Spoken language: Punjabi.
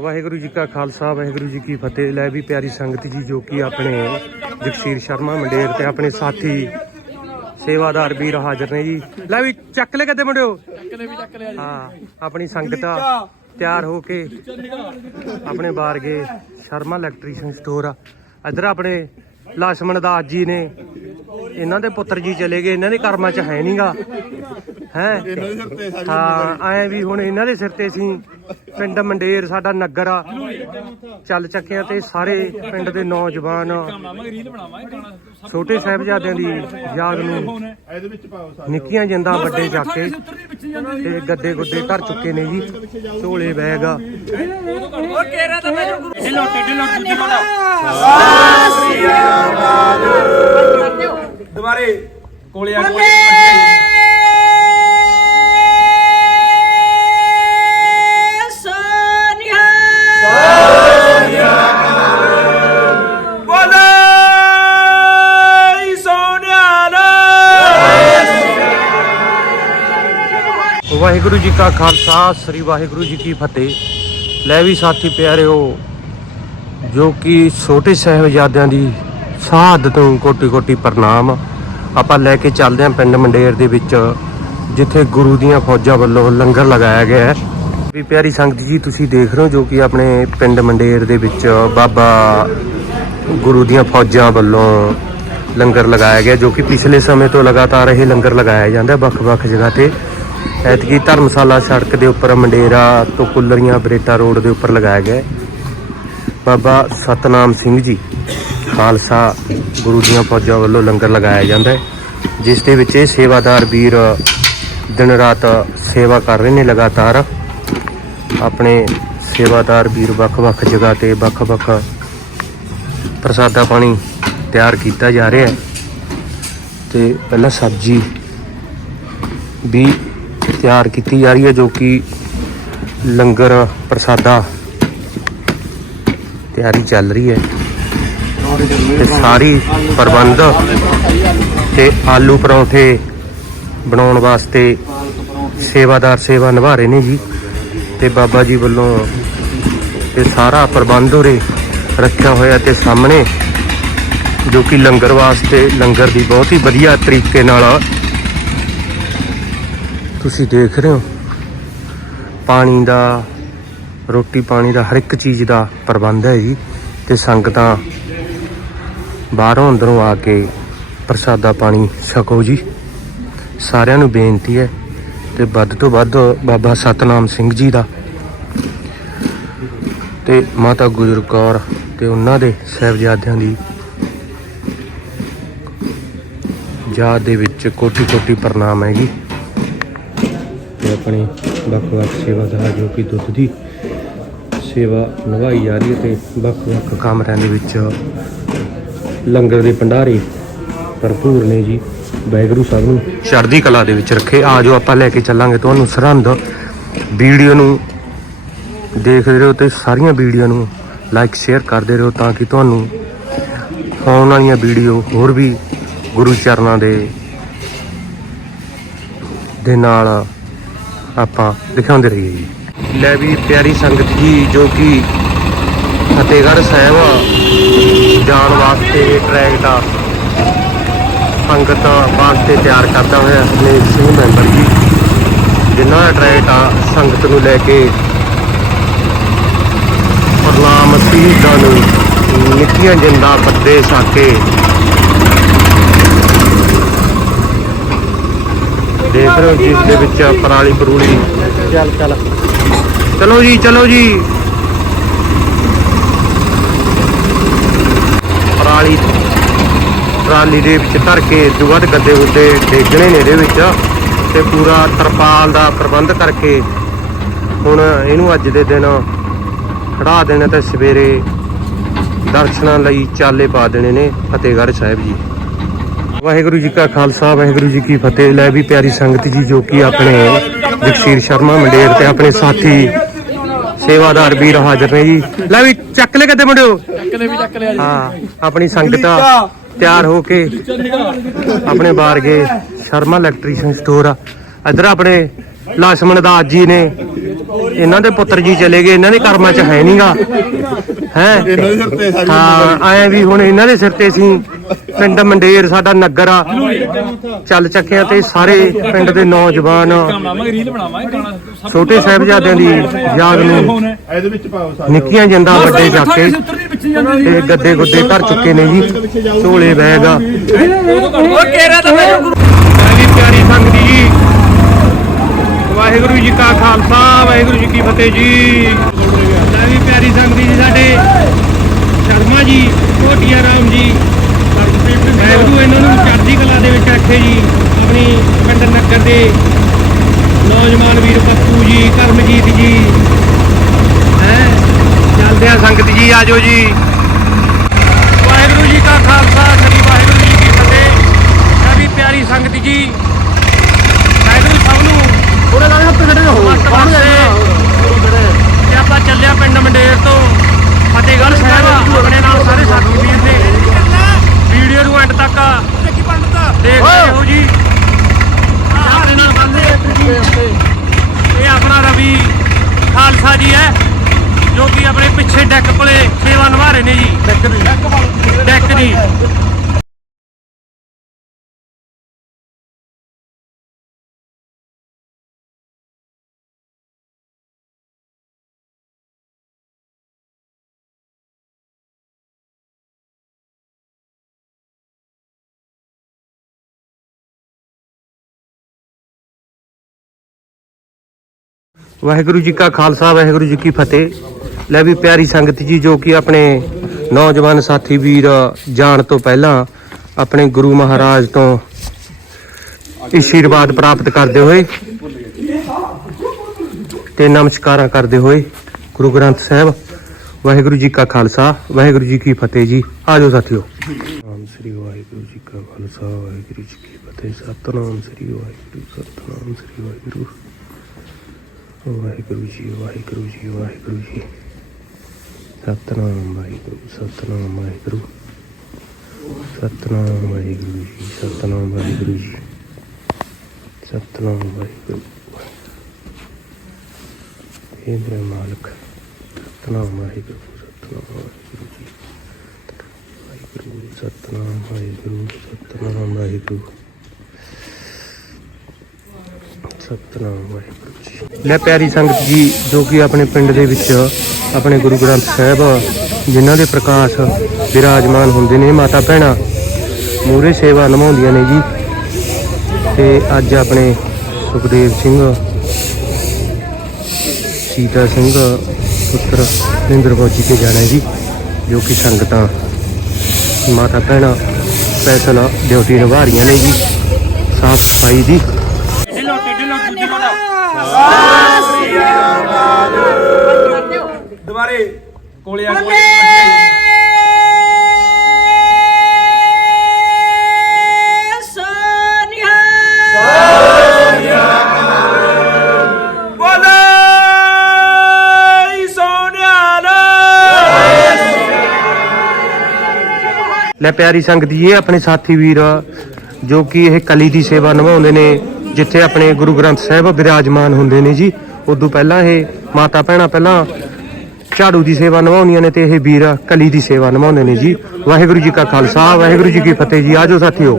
ਵਾਹਿਗੁਰੂ ਜੀ ਕਾ ਖਾਲਸਾ, ਵਾਹਿਗੁਰੂ ਜੀ ਕੀ ਫਤਿਹ। ਲੈ ਵੀ ਪਿਆਰੀ ਸੰਗਤ ਜੀ, ਜੋ ਕਿ ਆਪਣੇ ਜਗਸੀਰ ਸ਼ਰਮਾ ਮੰਡੇਰ ਤੇ ਆਪਣੇ ਸਾਥੀ, ਸੇਵਾਦਾਰ ਵੀਰ ਹਾਜ਼ਰ ਨੇ ਜੀ। ਲੈ ਵੀ ਚੱਕ ਲੈ ਕਦੇ ਮੁੰਡਿਓ। ਹਾਂ, ਆਪਣੀ ਸੰਗਤ ਤਿਆਰ ਹੋ ਕੇ ਆਪਣੇ ਬਾਹਰ ਗਏ ਸ਼ਰਮਾ ਇਲੈਕਟ੍ਰੀਸ਼ੀਅਨ ਸਟੋਰ ਆ। ਇੱਧਰ ਆਪਣੇ ਲਛਮਣ ਦਾਸ ਜੀ ਨੇ, ਇਹਨਾਂ ਦੇ ਪੁੱਤਰ ਜੀ ਚਲੇ ਗਏ, ਇਹਨਾਂ ਦੇ ਕਰਮਾਂ 'ਚ ਹੈ ਨਹੀਂਗਾ ਹੈ? ਹਾਂ ਐ ਵੀ ਹੁਣ ਇਹਨਾਂ ਦੇ ਸਿਰ ਤੇ ਅਸੀਂ ਪਿੰਡ ਮੰਡੇਰ ਸਾਡਾ ਨਗਰ ਆ। ਚੱਲ ਚੱਕਿਆ ਤੇ ਸਾਰੇ ਪਿੰਡ ਦੇ ਨੌਜਵਾਨ ਛੋਟੇ ਸਾਹਿਬਜ਼ਾਦਿਆਂ ਦੀ ਯਾਦ ਨੂੰ ਨਿੱਕੀਆਂ ਜਿੰਦਾਂ ਵੱਡੇ ਚੱਕ ਕੇ ਤੇ ਗੱਦੇ ਗੁੱਦੇ ਘਰ ਚੁੱਕੇ ਨੇ ਜੀ। ਝੋਲੇ ਬੈਗ ਆ। ਦੁਬਾਰੇ ਕੋਲੇ ਆ ਬੋਲੇ ਵਾਹਿਗੁਰੂ ਜੀ ਕਾ ਖਾਲਸਾ, ਸ੍ਰੀ ਵਾਹਿਗੁਰੂ ਜੀ ਕੀ ਫਤਿਹ। ਲੈ ਵੀ ਸਾਥੀ ਪਿਆਰਿਓ, ਜੋ ਕਿ ਛੋਟੇ ਸਾਹਿਬਜ਼ਾਦਿਆਂ ਦੀ ਸ਼ਹਾਦਤ ਨੂੰ ਕੋਟੀ ਕੋਟੀ ਪ੍ਰਣਾਮ। ਆਪਾਂ ਲੈ ਕੇ ਚੱਲਦੇ ਹਾਂ ਪਿੰਡ ਮੰਡੇਰ ਦੇ ਵਿੱਚ, ਜਿੱਥੇ ਗੁਰੂ ਦੀਆਂ ਫੌਜਾਂ ਵੱਲੋਂ ਲੰਗਰ ਲਗਾਇਆ ਗਿਆ ਹੈ। ਵੀ ਪਿਆਰੀ ਸੰਗਤ ਜੀ, ਤੁਸੀਂ ਦੇਖ ਰਹੇ ਹੋ ਜੋ ਕਿ ਆਪਣੇ ਪਿੰਡ ਮੰਡੇਰ ਦੇ ਵਿੱਚ ਬਾਬਾ ਗੁਰੂ ਦੀਆਂ ਫੌਜਾਂ ਵੱਲੋਂ ਲੰਗਰ ਲਗਾਇਆ ਗਿਆ, ਜੋ ਕਿ ਪਿਛਲੇ ਸਮੇਂ ਤੋਂ ਲਗਾਤਾਰ ਇਹ ਲੰਗਰ ਲਗਾਇਆ ਜਾਂਦਾ ਵੱਖ-ਵੱਖ ਜਗ੍ਹਾ ਤੇ। ਐਤਕੀ ਧਰਮਸ਼ਾਲਾ ਸੜਕ ਦੇ ਉੱਪਰ ਮੰਡੇਰਾ ਤੋਂ ਕੁੱਲਰੀਆਂ ਬਰੇਟਾ ਰੋਡ ਦੇ ਉੱਪਰ ਲਗਾਇਆ ਗਿਆ ਬਾਬਾ ਸਤਨਾਮ ਸਿੰਘ ਜੀ, ਖਾਲਸਾ ਗੁਰੂ ਦੀਆਂ ਫੌਜਾਂ ਵੱਲੋਂ ਲੰਗਰ ਲਗਾਇਆ ਜਾਂਦਾ ਹੈ, ਜਿਸ ਦੇ ਵਿੱਚ ਇਹ ਸੇਵਾਦਾਰ ਵੀਰ ਦਿਨ ਰਾਤ ਸੇਵਾ ਕਰ ਰਹੇ ਨੇ ਲਗਾਤਾਰ। ਆਪਣੇ ਸੇਵਾਦਾਰ ਵੀਰ ਵੱਖ-ਵੱਖ ਜਗ੍ਹਾ ਤੇ ਵੱਖ-ਵੱਖ ਪ੍ਰਸਾਦਾ ਪਾਣੀ ਤਿਆਰ ਕੀਤਾ ਜਾ ਰਿਹਾ ਹੈ। ਤੇ ਪਹਿਲਾਂ ਸਬਜ਼ੀ ਵੀ ਤਿਆਰ ਕੀਤੀ ਜਾ ਰਹੀ ਹੈ ਜੋ ਕਿ ਲੰਗਰ ਪ੍ਰਸਾਦਾ ਤਿਆਰੀ ਚੱਲ ਰਹੀ ਹੈ। ਤੇ ਸਾਰੀ ਪ੍ਰਬੰਧ ਤੇ ਆਲੂ ਪਰੌਂਠੇ ਬਣਾਉਣ ਵਾਸਤੇ ਸੇਵਾਦਾਰ ਸੇਵਾ ਨਿਭਾ ਰਹੇ ਨੇ ਜੀ। ਤੇ ਬਾਬਾ ਜੀ ਵੱਲੋਂ ਤੇ ਸਾਰਾ ਪ੍ਰਬੰਧ ਉਰੇ ਰੱਖਿਆ ਹੋਇਆ ਤੇ ਸਾਹਮਣੇ ਜੋ ਕਿ ਲੰਗਰ ਵਾਸਤੇ ਲੰਗਰ ਦੀ ਬਹੁਤ ਹੀ ਵਧੀਆ ਤਰੀਕੇ ਨਾਲ ਤੁਸੀਂ ਦੇਖ ਰਹੇ ਹੋ? ਪਾਣੀ ਦਾ, ਰੋਟੀ ਪਾਣੀ ਦਾ ਹਰ ਇੱਕ ਚੀਜ਼ ਦਾ ਪ੍ਰਬੰਧ ਹੈ ਜੀ। ਤੇ ਸੰਗਤਾਂ ਬਾਹਰੋਂ ਅੰਦਰੋਂ ਆ ਕੇ ਪ੍ਰਸਾਦਾ ਪਾਣੀ ਛਕੋ ਜੀ। ਸਾਰਿਆਂ ਨੂੰ ਬੇਨਤੀ ਹੈ ਤੇ ਵੱਧ ਤੋਂ ਵੱਧ ਬਾਬਾ ਸਤਨਾਮ ਸਿੰਘ ਜੀ ਦਾ ਤੇ ਮਾਤਾ ਗੁਜਰ ਕੌਰ ਤੇ ਉਹਨਾਂ ਦੇ ਸਾਹਿਬਜ਼ਾਦਿਆਂ ਦੀ ਯਾਦ ਦੇ ਵਿੱਚ ਕੋਟੀ ਕੋਟੀ ਪ੍ਰਣਾਮ ਹੈ ਜੀ। ਆਪਣੇ ਵੱਖ-ਵੱਖ ਸੇਵਾਦਾਰ ਜੋ ਕਿ ਦੁੱਧ ਦੀ ਸੇਵਾ ਨਿਭਾਈ ਜਾ ਰਹੀ ਹੈ ਤੇ ਵੱਖ-ਵੱਖ ਕਮਰਿਆਂ ਦੇ ਵਿੱਚ ਲੰਗਰ ਦੇ ਭੰਡਾਰੇ ਭਰਪੂਰ ਨੇ ਜੀ। ਵਾਹਿਗੁਰੂ ਸਾਹਿਬ ਨੂੰ ਚੜ੍ਹਦੀ ਕਲਾ ਦੇ ਵਿੱਚ ਰੱਖੇ। ਆ ਜੋ ਆਪਾਂ ਲੈ ਕੇ ਚੱਲਾਂਗੇ ਤੁਹਾਨੂੰ ਸਰਹੰਦ। ਵੀਡੀਓ ਨੂੰ ਦੇਖਦੇ ਰਹੋ ਤੇ ਸਾਰੀਆਂ ਵੀਡੀਓ ਨੂੰ ਲਾਈਕ ਸ਼ੇਅਰ ਕਰਦੇ ਰਹੋ ਤਾਂ ਕਿ ਤੁਹਾਨੂੰ ਆਉਣ ਵਾਲੀਆਂ ਵੀਡੀਓ ਹੋਰ ਵੀ ਗੁਰੂ ਚਰਨਾਂ ਦੇ ਦੇ ਨਾਲ ਆਪਾਂ ਦਿਖਾਉਂਦੇ ਰਹੀਏ ਜੀ। ਲੈ ਵੀ ਪਿਆਰੀ ਸੰਗਤ ਜੀ, ਜੋ ਕਿ ਫਤਿਹਗੜ੍ਹ ਸਾਹਿਬ ਜਾਣ ਵਾਸਤੇ ਟਰੈਕ ਦਾ ਸੰਗਤ ਵਾਸਤੇ ਤਿਆਰ ਕਰਦਾ ਹੋਇਆ ਹਰਨੇਕ ਸਿੰਘ ਮੈਂਬਰ ਜੀ, ਜਿਨ੍ਹਾਂ ਦਾ ਟਰੈਕ ਆ ਸੰਗਤ ਨੂੰ ਲੈ ਕੇ ਪ੍ਰਣਾਮ ਸ਼ਹੀਦਾਂ ਨੂੰ, ਨਿੱਕੀਆਂ ਜਿੰਦਾ ਬੱਦੇ ਸਾਕੇ ਰਹੇ ਹੋ ਜਿਸ ਦੇ ਵਿੱਚ ਪਰਾਲੀ ਪਰੂਲੀ ਚੱਲ ਚੱਲ। ਚਲੋ ਜੀ ਚਲੋ ਜੀ। ਪਰਾਲੀ ਟਰਾਲੀ ਦੇ ਵਿੱਚ ਧਰ ਕੇ ਦੁਬਾਰ ਗੱਦੇ ਗੁੱਦੇ ਡੇਗਣੇ ਨੇ ਇਹਦੇ ਵਿੱਚ ਤੇ ਪੂਰਾ ਤਰਪਾਲ ਦਾ ਪ੍ਰਬੰਧ ਕਰਕੇ ਹੁਣ ਇਹਨੂੰ ਅੱਜ ਦੇ ਦਿਨ ਖੜਾ ਦੇਣਾ ਤੇ ਸਵੇਰੇ ਦਰਸ਼ਨਾਂ ਲਈ ਚਾਲੇ ਪਾ ਦੇਣੇ ਨੇ ਫਤਿਹਗੜ੍ਹ ਸਾਹਿਬ ਜੀ। ਵਾਹਿਗੁਰੂ ਜੀ ਕਾ ਖਾਲਸਾ, ਵਾਹਿਗੁਰੂ ਜੀ ਕੀ ਫਤਿਹ। ਲੈ ਵੀ ਪਿਆਰੀ ਸੰਗਤ ਜੀ, ਜੋ ਕਿ ਆਪਣੇ ਜਗਸੀਰ ਸ਼ਰਮਾ ਮੰਡੇਰ ਤੇ ਆਪਣੇ ਸਾਥੀ, ਸੇਵਾਦਾਰ ਵੀਰ ਹਾਜ਼ਰ ਨੇ ਜੀ। ਲੈ ਵੀ ਚੱਕ ਲੈ ਕਦੇ ਮੁੰਡਿਓ। ਚੱਕਲੇ ਵੀ ਚੱਕ ਲਿਆ ਹਾਂ, ਆਪਣੀ ਸੰਗਤਾਂ ਤਿਆਰ ਹੋ ਕੇ ਆਪਣੇ ਬਾਹਰ ਗਏ। ਸ਼ਰਮਾ ਇਲੈਕਟ੍ਰੀਸ਼ੀਅਨ ਸਟੋਰ ਆ। ਇੱਧਰ ਆਪਣੇ ਲక్ష్మణ ਦਾ ਜੀ ਨੇ। ਇਹਨਾਂ ਦੇ ਪੁੱਤਰ ਜੀ ਚਲੇ ਗਏ ਇਹਨਾਂ ਦੇ ਕਰਮਾਂ 'ਚ ਹੈ ਨਹੀਂਗਾ ਹੈ? ਹਾਂ ਐ ਵੀ ਹੁਣ ਇਹਨਾਂ ਦੇ ਸਿਰ ਤੇ ਸੀ। ਪਿੰਡ ਮੰਡੇਰ ਸਾਡਾ ਨਗਰ ਆ। ਚੱਲ ਚੱਕਿਆ ਤੇ ਸਾਰੇ ਪਿੰਡ ਦੇ ਨੌਜਵਾਨ ਛੋਟੇ ਸਹਿਬਜ਼ਾਦਿਆਂ ਦੀ ਯਾਦ ਨੂੰ ਨਿੱਕੀਆਂ ਜਿੰਦਾ ਵੱਡੇ ਜਾਕੇ ਤੇ ਗੱਦੇ ਗੁੱਦੇ ਕਰ ਚੁੱਕੇ ਨੇ ਜੀ। ਝੋਲੇ ਬੈਗ ਆ। ਉਹ ਕੇਰਾ ਤਾਂ ਮੈਨੂੰ ਗੁਰੂ ਪਿਆਰੀ ਸੰਗਤ ਜੀ। ਵਾਹਿਗੁਰੂ ਜੀ ਕਾ ਖਾਲਸਾ, ਵਾਹਿਗੁਰੂ ਜੀ ਕੀ ਫਤਿਹ ਜੀ। ਮੇਰੀ ਪਿਆਰੀ ਸੰਗਤ ਜੀ ਸਾਡੇ ਸ਼ਰਮਾ ਜੀ ਕੋਟੀਆ ਰਾਮ ਜੀ। ਵਾਹਿਗੁਰੂ, ਇਹਨਾਂ ਨੂੰ ਚੜ੍ਹਦੀ ਕਲਾ ਦੇ ਵਿੱਚ ਰੱਖੇ ਜੀ, ਆਪਣੀ ਪਿੰਡ ਨਗਰ ਦੇ ਨੌਜਵਾਨ ਵੀਰ ਪੱਪੂ ਜੀ, ਕਰਮਜੀਤ ਜੀ। ਹੈ, ਚੱਲਦੇ ਆ ਸੰਗਤ ਜੀ ਆਜੋ ਜੀ ਵਾਹਿਗੁਰੂ ਜੀ ਕਾ ਖਾਲਸਾ ਸ੍ਰੀ ਵਾਹਿਗੁਰੂ ਜੀ ਕੀ ਫਤਿਹ ਸਾਡੀ ਪਿਆਰੀ ਸੰਗਤ ਜੀ ਵਾਹਿਗੁਰੂ ਸਭ ਨੂੰ ਥੋੜੇ ਨਾਲ ਹੱਥ ਖੜੇ ਰਹੋ ਤੇ ਆਪਾਂ ਚੱਲਿਆ ਪਿੰਡ ਮੰਡੇਰ ਤੋਂ ਫਤਿਹਗੜ੍ਹ ਸਾਹਿਬ ਆਪਣੇ ਨਾਲ ਸਾਰੇ ਸਾਥੀ ਵੀਰ ਨੇ ਵੀਡੀਓ ਨੂੰ ਐਂਡ ਤੱਕ ਦੇਖਦੇ ਹੋ ਜੀ। ਆਪਣੇ ਨਾਲ ਬੰਦੇ ਇਹ ਆਪਣਾ ਰਵੀ ਖਾਲਸਾ ਜੀ ਹੈ ਜੋ ਕਿ ਆਪਣੇ ਪਿੱਛੇ ਡੈਕ ਕੋਲੇ ਸੇਵਾ ਨਿਭਾ ਰਹੇ ਨੇ ਜੀ। ਡੈਕ ਦੀ। ਡੈਕ ਦੀ। ਵਾਹਿਗੁਰੂ ਜੀ ਕਾ ਖਾਲਸਾ, ਵਾਹਿਗੁਰੂ ਜੀ ਕੀ ਫਤਿਹ। ਲੈ ਵੀ ਪਿਆਰੀ ਸੰਗਤ ਜੀ, ਜੋ ਕਿ ਆਪਣੇ ਨੌਜਵਾਨ ਸਾਥੀ ਵੀਰ ਜਾਣ ਤੋਂ ਪਹਿਲਾਂ ਆਪਣੇ ਗੁਰੂ ਮਹਾਰਾਜ ਤੋਂ ਅਸ਼ੀਰਵਾਦ ਪ੍ਰਾਪਤ ਕਰਦੇ ਹੋਏ ਤੇ ਨਮਸਕਾਰਾਂ ਕਰਦੇ ਹੋਏ ਗੁਰੂ ਗ੍ਰੰਥ ਸਾਹਿਬ, ਵਾਹਿਗੁਰੂ ਜੀ ਕਾ ਖਾਲਸਾ, ਵਾਹਿਗੁਰੂ ਜੀ ਕੀ ਫਤਿਹ ਜੀ। ਆਜੋ ਸਾਥੀਓ। ਨਾਮ ਸ੍ਰੀ ਵਾਹਿਗੁਰੂ ਜੀ ਕਾ ਖਾਲਸਾ, ਵਾਹਿਗੁਰੂ ਜੀ ਕੀ ਫਤਿਹ। ਸਤਨਾਮ ਸ੍ਰੀ ਵਾਹਿਗੁਰੂ, ਸਤਨਾਮ ਸ੍ਰੀ ਵਾਹਿਗੁਰੂ। ਵਾਹਿਗੁਰੂ ਜੀ ਵਾਹਿਗੁਰੂ ਜੀ ਵਾਹਿਗੁਰੂ ਜੀ। ਸਤਨਾਮ ਵਾਹਿਗੁਰੂ ਸਤਨਾਮ ਵਾਹਿਗੁਰੂ। ਸਤਨਾਮ ਵਾਹਿਗੁਰੂ ਜੀ, ਸਤਨਾਮ ਵਾਹਿਗੁਰੂ ਜੀ। ਸਤਨਾਮ ਵਾਹਿਗੁਰੂ। ਇਹ ਮੇਰੇ ਮਾਲਕ, ਸਤਨਾਮ ਵਾਹਿਗੁਰੂ ਸਤਨਾਮ ਵਾਹਿਗੁਰੂ ਜੀ। ਵਾਹਿਗੁਰੂ, ਸਤਨਾਮ ਵਾਹਿਗੁਰੂ ਸਤਨਾਮ ਵਾਹਿਗੁਰੂ। ਸਤਨਾਮ ਵਾਹਿਗੁਰੂ ਜੀ। ਲੈ ਪਿਆਰੀ ਸੰਗਤ ਜੀ, ਜੋ ਕਿ ਆਪਣੇ ਪਿੰਡ ਦੇ ਵਿੱਚ, ਆਪਣੇ ਗੁਰੂ ਗ੍ਰੰਥ ਸਾਹਿਬ, ਜਿਨ੍ਹਾਂ ਦੇ ਪ੍ਰਕਾਸ਼ ਵਿਰਾਜਮਾਨ ਹੁੰਦੇ ਨੇ ਮਾਤਾ ਭੈਣਾਂ ਮੂਰੇ ਸੇਵਾ ਨਿਭਾਉਂਦੀਆਂ ਨੇ ਜੀ। ਤੇ ਅੱਜ ਆਪਣੇ ਸੁਖਦੇਵ ਸਿੰਘ, ਸੀਤਾ ਸਿੰਘ, ਪੁੱਤਰ ਨਿੰਦਰ ਫੌਜੀ ਤੇ ਜਾਣਾ ਜੀ, ਜੋ ਕਿ ਸੰਗਤਾਂ, ਮਾਤਾ ਭੈਣਾਂ ਸਪੈਸ਼ਲ ਡਿਊਟੀ ਨਿਭਾ ਰਹੀਆਂ ਨੇ ਜੀ, ਸਾਫ਼ ਸਫ਼ਾਈ ਦੀ। ਦੁਬਾਰੇ ਕੋਲੇ ਆ ਕੋਲੇ ਬੋਲੇ! ਸੋਨਿਆਲ ਲੈ ਪਿਆਰੀ ਸੰਗਤ ਜੀ ਇਹ ਆਪਣੇ ਸਾਥੀ ਵੀਰ ਜੋ ਕਿ ਇਹ ਕਲੀ ਦੀ ਸੇਵਾ ਨਿਭਾਉਂਦੇ ਨੇ। ਜਿੱਥੇ ਆਪਣੇ ਗੁਰੂ ਗ੍ਰੰਥ ਸਾਹਿਬ ਵਿਰਾਜਮਾਨ ਹੁੰਦੇ ਨੇ ਜੀ, ਉਦੋਂ ਪਹਿਲਾਂ ਇਹ ਮਾਤਾ ਭੈਣਾਂ ਪਹਿਲਾਂ ਝਾੜੂ ਦੀ ਸੇਵਾ ਨਿਭਾਉਂਦੀਆਂ ਨੇ ਤੇ ਇਹ ਵੀਰ ਕਲੀ ਦੀ ਸੇਵਾ ਨਿਭਾਉਂਦੇ ਨੇ ਜੀ। ਵਾਹਿਗੁਰੂ ਜੀ ਕਾ ਖਾਲਸਾ, ਵਾਹਿਗੁਰੂ ਜੀ ਕੀ ਫਤਿਹ ਜੀ ਆਜੋ ਸਾਥੀਓ।